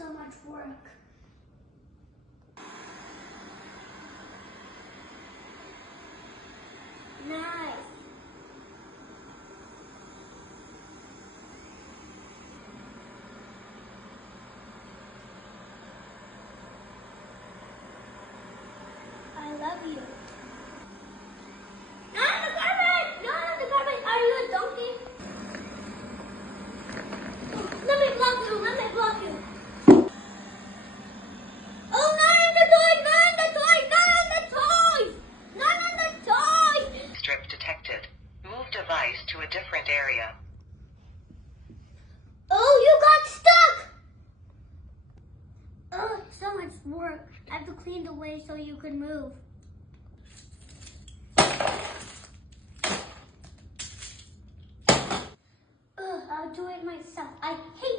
so much work. Nice. I love you. Not in the garbage! Not in the garbage! Are you a donkey? Let me block you! Let me block you! Oh, not in the toys! Not in the toys! Not in the toys! Not in the toys! Strip detected. Move device to a different area. Oh, you got stuck! Oh, so much work. I have to clean the way so you can move. I'll do it myself. I hate